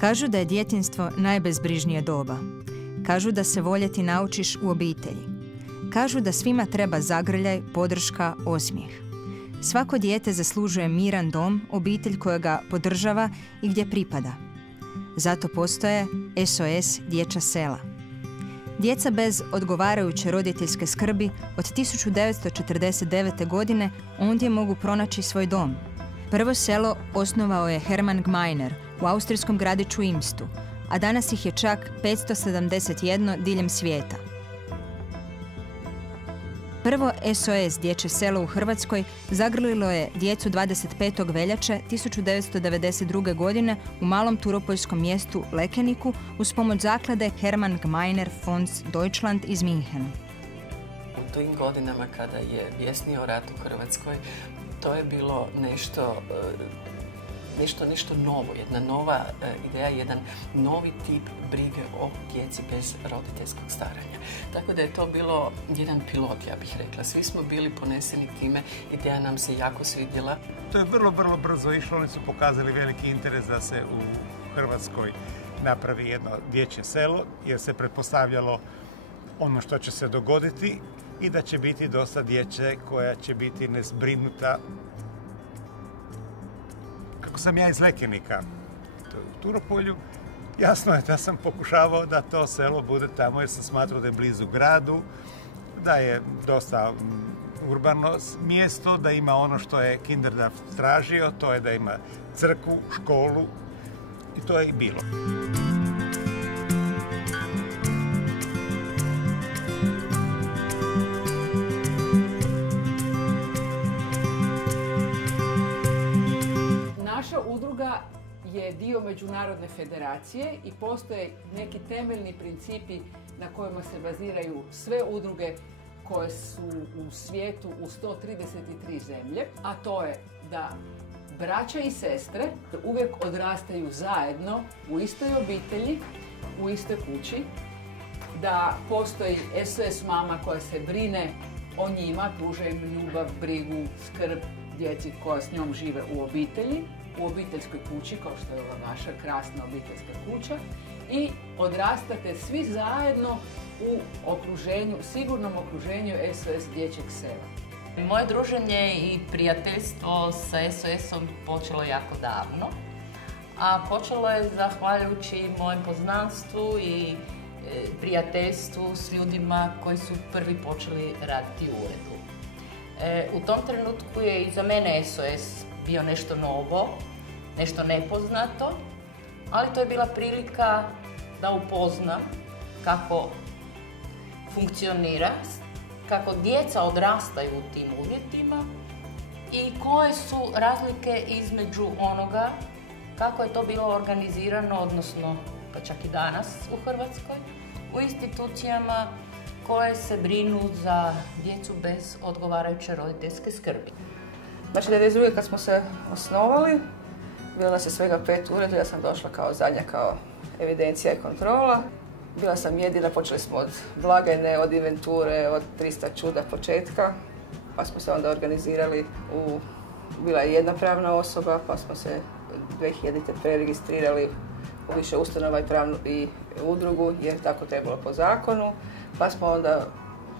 Kažu da je djetinjstvo najbezbrižnije doba. Kažu da se voljeti naučiš u obitelji. Kažu da svima treba zagrljaj, podrška, osmijeh. Svako dijete zaslužuje miran dom, obitelj koja ga podržava i gdje pripada. Zato postoje SOS dječja sela. Djeca bez odgovarajuće roditeljske skrbi od 1949. godine ondje mogu pronaći svoj dom. Prvo selo osnovao je Hermann Gmeiner u austrijskom gradiću Imstu, a danas ih je čak 571 diljem svijeta. Prvo SOS dječje selo u Hrvatskoj zagrlilo je djecu 25. veljače 1992. godine u malom turopoljskom mjestu Lekeniku uz pomoć zaklade Hermann Gmeiner Fonds Deutschland iz Minhena. U tim godinama kada je bjesnio rat u Hrvatskoj, to je bilo nešto novo, jedna nova ideja, jedan novi tip brige o djeci bez roditeljskog staranja. Tako da je to bilo jedan pilot, ja bih rekla. Svi smo bili poneseni time, ideja nam se jako svidjela. To je vrlo brzo išlo, oni su pokazali veliki interes da se u Hrvatskoj napravi jedno dječje selo, jer se pretpostavljalo ono što će se dogoditi i da će biti dosta djece koja će biti nezbrinuta. Kako sam ja iz Lekenika, u Turopolju, jasno je da sam pokušavao da to selo bude tamo jer sam smatrao da je blizu gradu, da je dosta urbano mjesto, da ima ono što je Kinderdorf tražio, to je da ima crkvu, školu i to je i bilo. Naša udruga je dio Međunarodne federacije i postoje neki temeljni principi na kojima se baziraju sve udruge koje su u svijetu u 133 zemlje, a to je da braća i sestre uvijek odrastaju zajedno u istoj obitelji, u istoj kući, da postoji SOS mama koja se brine o njima, pruža im ljubav, brigu, skrb djeci koja s njom žive u obitelji, u obiteljskoj kući, kao što je ova naša krasna obiteljska kuća, i odrastate svi zajedno u okruženju, sigurnom okruženju SOS dječjeg sela. Moje druženje i prijateljstvo sa SOS-om počelo jako davno, a počelo je zahvaljujući mojem poznanstvu i prijateljstvu s ljudima koji su prvi počeli raditi u uredu. U tom trenutku je i za mene SOS bio nešto novo, nešto nepoznato, ali to je bila prilika da upoznam kako funkcionira, kako djeca odrastaju u tim uvjetima i koje su razlike između onoga kako je to bilo organizirano, odnosno pa čak i danas u Hrvatskoj, u institucijama koje se brinu za djecu bez odgovarajuće roditeljske skrbi. Znači, 1992. kad smo se osnovali, bilo nas je svega 5 ureda, ja sam došla kao zadnja, kao evidencija i kontrola. Bila sam jedina, počeli smo od blagajne, od inventure, od 300 čuda početka, pa smo se onda organizirali bila je jedna pravna osoba, pa smo se 2000. preregistrirali u više ustanova i udrugu, jer tako trebalo po zakonu, pa smo onda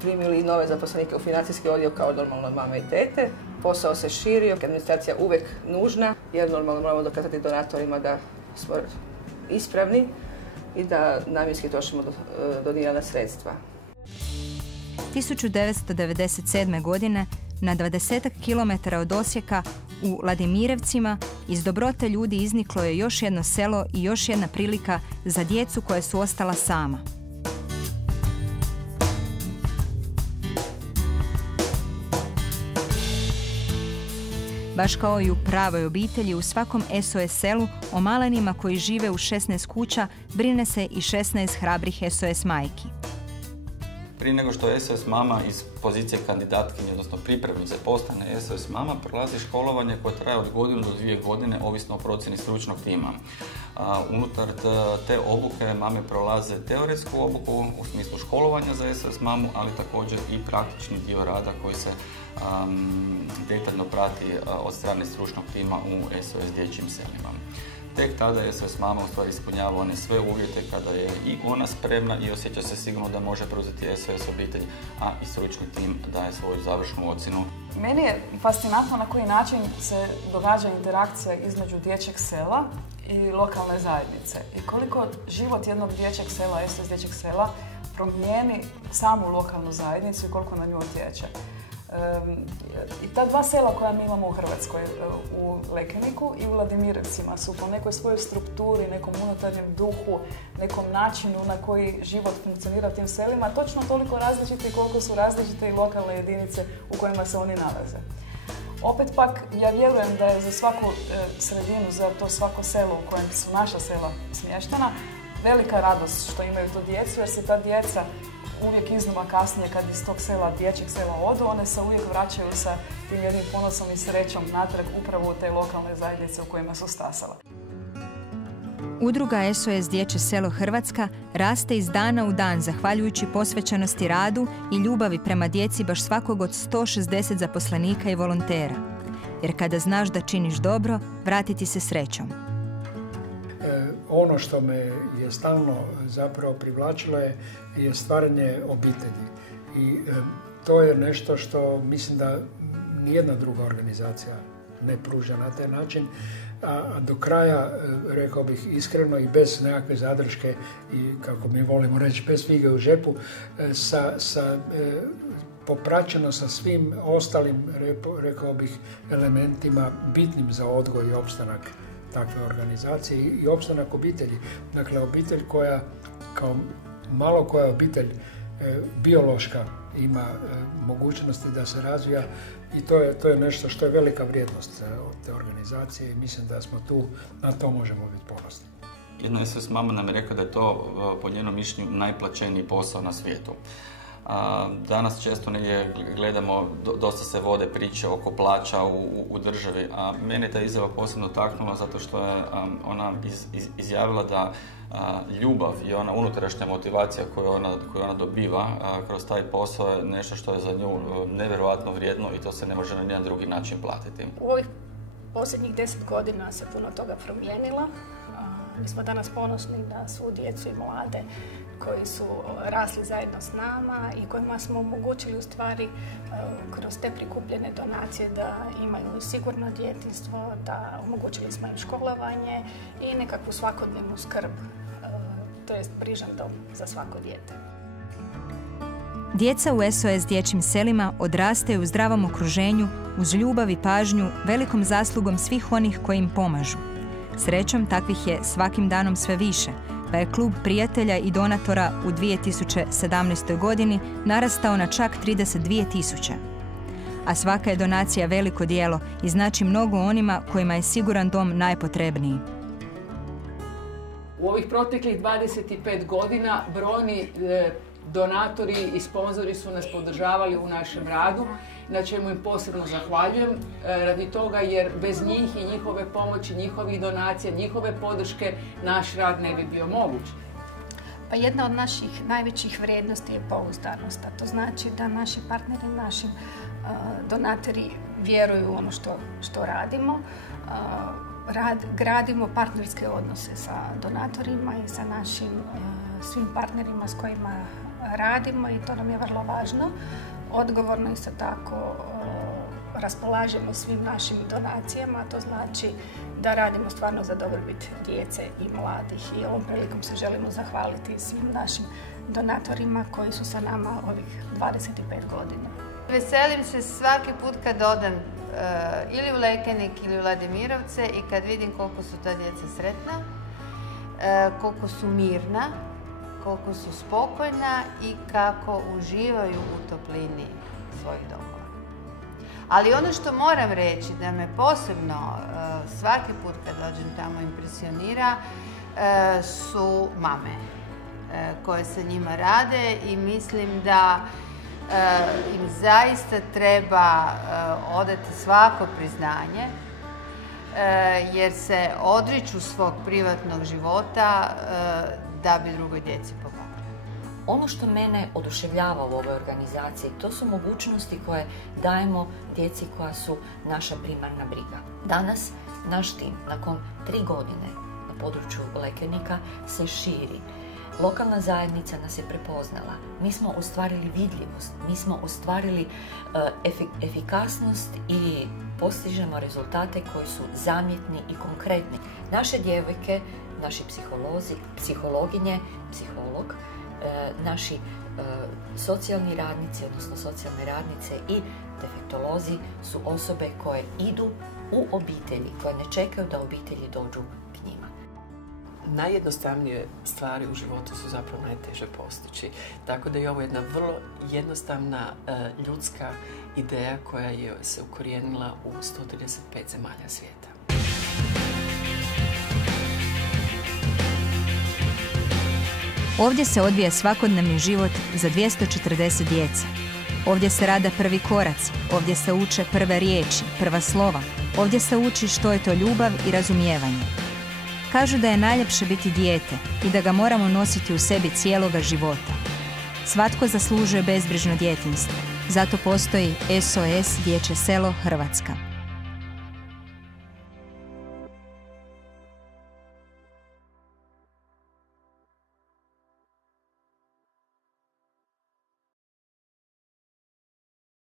primili nove zaposlenike u financijski odjel kao normalno mame i tete. Posao se širio, administracija uvijek nužna, jer normalno moramo dokazati donatorima da smo ispravni i da namjenski trošimo donirana sredstva. 1997. godine na 20 km od Osijeka u Ladimirevcima iz dobrote ljudi izniklo je još jedno selo i još jedna prilika za djecu koja su ostala sama. Baš kao i u pravoj obitelji, u svakom SOS selu o malenima koji žive u 16 kuća brine se i 16 hrabrih SOS majki. Prije nego što SOS mama iz pozicije kandidatkinje, odnosno pripremnice postane SOS mama, prolazi školovanje koje traje od 1 do 2 godine, ovisno o procjeni stručnog tima. Unutar te obuke mame prolaze teoretsku obuku u smislu školovanja za SOS mamu, ali također i praktični dio rada koji se detaljno prati od strane stručnog tima u SOS dječjim selima. tek tada SOS Mama u stvari ispunjava one sve uvjete kada je i ona spremna i osjeća se sigurno da može preuzeti SOS obitelj, a i stručni tim daje svoju završnu ocjenu. Meni je fascinantno na koji način se događa interakcija između dječjeg sela i lokalne zajednice i koliko život jednog dječjeg sela, SOS dječjeg sela, promijeni samu lokalnu zajednicu i koliko na nju utječe. I ta dva sela koja mi imamo u Hrvatskoj, u Lekeniku i u Vladimirovcima, su po nekoj svojoj strukturi, nekom unutarnjem duhu, nekom načinu na koji život funkcionira u tim selima, točno toliko različiti koliko su različite i lokalne jedinice u kojima se oni nalaze. Opet pak, ja vjerujem da je za svaku sredinu, za to svako selo u kojem su naša sela smještena, velika radost što imaju tu djecu, jer se ta djeca uvijek iznova kasnije kad iz tog sela, dječjeg sela odu, one se uvijek vraćaju sa tim jednim ponosom i srećom natrag upravo u te lokalne zajednice u kojima su stasala. Udruga SOS Dječje selo Hrvatska raste iz dana u dan zahvaljujući posvećenosti radu i ljubavi prema djeci baš svakog od 160 zaposlenika i volontera. Jer kada znaš da činiš dobro, vratiti se srećom. Ono što me je stalno zapravo privlačilo je stvaranje obitelji. I to je nešto što mislim da nijedna druga organizacija ne pruža na taj način. A do kraja, rekao bih iskreno i bez nekakve zadrške i, kako mi volimo reći, bez fige u žepu, popraćeno sa svim ostalim, rekao bih, elementima bitnim za odgoj i opstanak takve organizacije i opstanak obitelji. Dakle, obitelj koja, kao malo koja obitelj biološka, ima mogućnosti da se razvija i to je nešto što je velika vrijednost od te organizacije i mislim da smo tu, na to možemo biti ponosni. Jedna SOS Mama nam je rekla da je to, po njenom mišljenju, najplaćeniji posao na svijetu. Danas često negdje gledamo, dosta se vode priče oko plaća u državi, a mene je ta izjava posebno taknula zato što je ona izjavila da ljubav i ona unutrašnja motivacija koju ona dobiva kroz taj posao je nešto što je za nju nevjerojatno vrijedno i to se ne može na nijedan drugi način platiti. U ovih posljednjih 10 godina se puno toga promijenilo. Mi smo danas ponosni na svu djecu i mlade koji su rasli zajedno s nama i kojima smo omogućili u stvari kroz te prikupljene donacije da imaju sigurno djetinjstvo, da omogućili smo im školovanje i nekakvu svakodnevnu skrb, to jest brižan dom za svako dijete. Djeca u SOS dječjim selima odrastaju u zdravom okruženju uz ljubav i pažnju, velikom zaslugom svih onih koji im pomažu. Srećom, takvih je svakim danom sve više, pa je klub prijatelja i donatora u 2017. godini narastao na čak 32.000. A svaka je donacija veliko djelo i znači mnogo onima kojima je siguran dom najpotrebniji. U ovih proteklih 25 godina brojni donatori i sponzori su nas podržavali u našem radu, na čemu im posebno zahvaljujem, radi toga jer bez njih i njihove pomoći, njihovih donacija, njihove podrške, naš rad ne bi bio moguć. Pa jedna od naših najvećih vrijednosti je pouzdanost, a to znači da naši partneri, naši donatori vjeruju u ono što radimo. Gradimo partnerske odnose sa donatorima i sa našim svim partnerima s kojima radimo i to nam je vrlo važno. Odgovorno isto tako raspolažemo svim našim donacijama, a to znači da radimo stvarno za dobrobit djece i mladih i ovom prilikom se želimo zahvaliti svim našim donatorima koji su sa nama ovih 25 godina. Veselim se svaki put kad odem ili u Lekenik ili u Vladimirovce i kad vidim koliko su ta djeca sretna, koliko su mirna, koliko su spokojna i kako uživaju u toplini svojih domova. Ali ono što moram reći da me posebno svaki put kad dođem tamo impresionira su mame koje sa njima rade i mislim da im zaista treba odati svako priznanje jer se odriču svog privatnog života da bi drugoj djeci pomogli. Ono što mene oduševljava u ovoj organizaciji, to su mogućnosti koje dajemo djeci koja su naša primarna briga. Danas Naš tim nakon 3 godine na području Lekenika se širi. Lokalna zajednica nas je prepoznala. Mi smo ostvarili vidljivost, mi smo ostvarili efikasnost i postižemo rezultate koji su zamjetni i konkretni. Naše djevojke, naši psiholozi, psihologinje, psiholog, naši socijalni radnici, odnosno socijalne radnice i defektolozi su osobe koje idu u obitelji, koje ne čekaju da obitelji dođu k njima. Najjednostavnije stvari u životu su zapravo najteže postići. Tako da je ovo jedna vrlo jednostavna ljudska ideja koja je se ukorijenila u 135 zemalja svijeta. Ovdje se odvija svakodnevni život za 240 djece. Ovdje se rade prvi koraci, ovdje se uče prve riječi, prva slova. Ovdje se uči što je to ljubav i razumijevanje. Kažu da je najljepše biti dijete i da ga moramo nositi u sebi cijeloga života. Svatko zaslužuje bezbrižno djetinjstvo. Zato postoji SOS Dječje selo Hrvatska.